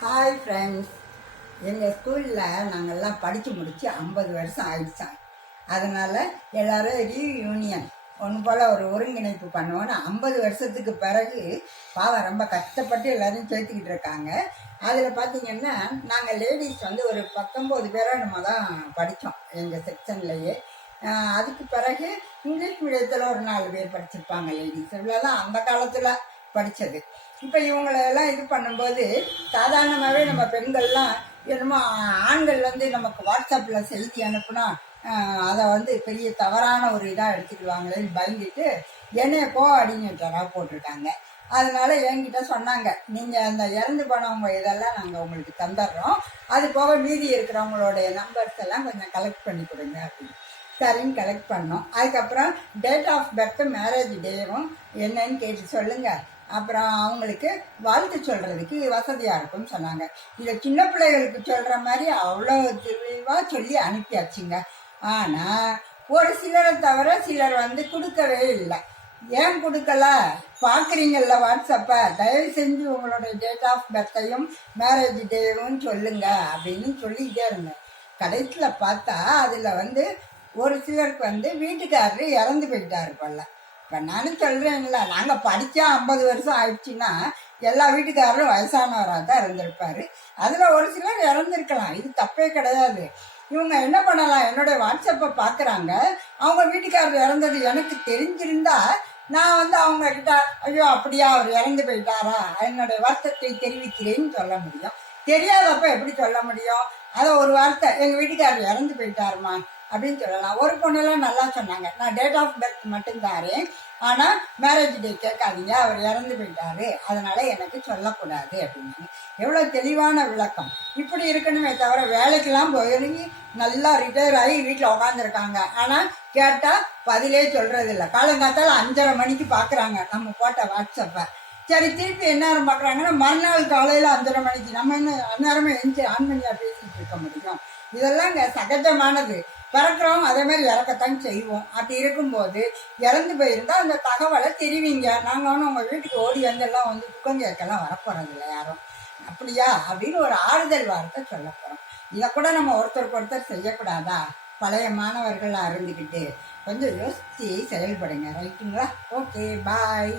Hi friends, எங்கள் ஸ்கூலில் நாங்கள்லாம் படித்து முடித்து 50 வருஷம் ஆயிடுச்சாங்க. அதனால் எல்லோரும் ரீயூனியன் ஒன்று போல் ஒரு ஒருங்கிணைப்பு பண்ணுவோன்னு 50 வருஷத்துக்கு பிறகு பாவம் ரொம்ப கஷ்டப்பட்டு எல்லோரும் சேர்த்துக்கிட்டு இருக்காங்க. அதில் பார்த்திங்கன்னா நாங்கள் லேடிஸ் வந்து ஒரு 19 பேராக நம்ம தான் படித்தோம் எங்கள் செக்ஷன்லேயே. அதுக்கு பிறகு இங்கிலீஷ் மீடியத்தில் ஒரு 4 பேர் படிச்சிருப்பாங்க லேடிஸ். இவ்வளோதான் அந்த காலத்தில் படித்தது. இப்போ இவங்களெல்லாம் இது பண்ணும்போது சாதாரணமாகவே நம்ம பெண்கள்லாம் என்னமோ ஆண்கள் வந்து நமக்கு வாட்ஸ்அப்பில் செய்தி அனுப்புனா அதை வந்து பெரிய தவறான ஒரு இதாக எடுத்துக்குவாங்களேன்னு பயந்துட்டு என்னைய போ அப்படின்னுட்டாரா போட்டிருக்காங்க. அதனால என்கிட்ட சொன்னாங்க, நீங்கள் அந்த இறந்து போனவங்க இதெல்லாம் நாங்கள் உங்களுக்கு தந்துடுறோம், அது போக மீதி இருக்கிறவங்களுடைய நம்பர்ஸ் எல்லாம் கொஞ்சம் கலெக்ட் பண்ணி கொடுங்க அப்படின்னு. சரின்னு கலெக்ட் பண்ணோம். அதுக்கப்புறம் டேட் ஆஃப் பர்த் மேரேஜ் டேவும் என்னன்னு கேட்டு சொல்லுங்கள், அப்புறம் அவங்களுக்கு வாழ்த்து சொல்கிறதுக்கு வசதியாக இருக்கும்னு சொன்னாங்க. இதை சின்ன பிள்ளைகளுக்கு சொல்கிற மாதிரி அவ்வளோ தெளிவாக சொல்லி அனுப்பியாச்சுங்க. ஆனால் ஒரு சிலரை தவிர சிலர் வந்து கொடுக்கவே இல்லை. ஏன் கொடுக்கல பார்க்குறீங்கல்ல வாட்ஸ்அப்பை, தயவு செஞ்சு உங்களோட டேட் ஆஃப் பர்த்தையும் மேரேஜ் டேவும் சொல்லுங்க அப்படின்னு சொல்லிக்கிட்டே இருந்தேன். கடைசியில் பார்த்தா அதில் வந்து ஒரு சிலருக்கு வந்து வீட்டுக்காரரு இறந்து போயிட்டாரு போல. இப்போ நானும் சொல்கிறேன்ல, நாங்கள் படித்தா 50 வருஷம் ஆயிடுச்சுன்னா எல்லா வீட்டுக்காரரும் வயசானவராக தான் இருந்திருப்பாரு. அதில் ஒரு சிலர் இறந்துருக்கலாம், இது தப்பே கிடையாது. இவங்க என்ன பண்ணலாம், என்னுடைய வாட்ஸ்அப்பை பார்க்குறாங்க, அவங்க வீட்டுக்காரர் இறந்தது எனக்கு தெரிஞ்சிருந்தா நான் வந்து அவங்கக்கிட்ட ஐயோ அப்படியா அவர் இறந்து போயிட்டாரா என்னுடைய வருத்தத்தை தெரிவிக்கிறேன்னு சொல்ல முடியும். தெரியாதப்ப எப்படி சொல்ல முடியும்? அதை ஒரு வார்த்தை எங்கள் வீட்டுக்காரர் இறந்து போயிட்டாருமா அப்படின்னு சொல்லலாம். ஒரு பொண்ணெல்லாம் நல்லா சொன்னாங்க, நான் டேட் ஆஃப் பர்த் மட்டும் தாரேன், ஆனால் மேரேஜ் டே கேட்காதீங்க, அவர் இறந்து போயிட்டாரு, அதனால எனக்கு சொல்லக்கூடாது அப்படின்னு. எவ்வளோ தெளிவான விளக்கம். இப்படி இருக்கணுமே தவிர வேலைக்கெல்லாம் போய் நல்லா ரிட்டையர் ஆகி வீட்டில் உட்காந்துருக்காங்க, ஆனால் கேட்டால் பதிலே சொல்றது இல்லை. காலங்காத்தால் 5:30 மணிக்கு பார்க்குறாங்க நம்ம போட்ட வாட்ஸ்அப்பை. சரி, திருப்பி என்ன பார்க்குறாங்கன்னா மறுநாள் காலையில் 5:30 மணிக்கு. நம்ம என்ன அந்நேரமே எஞ்சி ஆண்மணியாக பேசிட்டு இருக்க முடியும்? இதெல்லாம் இங்கே சகஜமானது. பிறக்கிறோம் அதே மாதிரி இறக்கத்தான் செய்வோம். அப்படி இருக்கும்போது இறந்து போயிருந்தால் அந்த தகவலை தெரிவிங்க. நாங்கள் ஒன்றும் உங்கள் வீட்டுக்கு ஓடி வந்தெல்லாம் வந்து துக்கம் கேட்கலாம் வரப்போறதில்லை யாரும். அப்படியா அப்படின்னு ஒரு ஆறுதல் வார்த்தை சொல்ல போகிறோம். இதை கூட நம்ம ஒருத்தருக்கு ஒருத்தர் செய்யக்கூடாதா? பழைய மாணவர்களாக இருந்துக்கிட்டு கொஞ்சம் யோசித்து செயல்படுங்க. ரைட்டுங்களா? ஓகே, பாய்.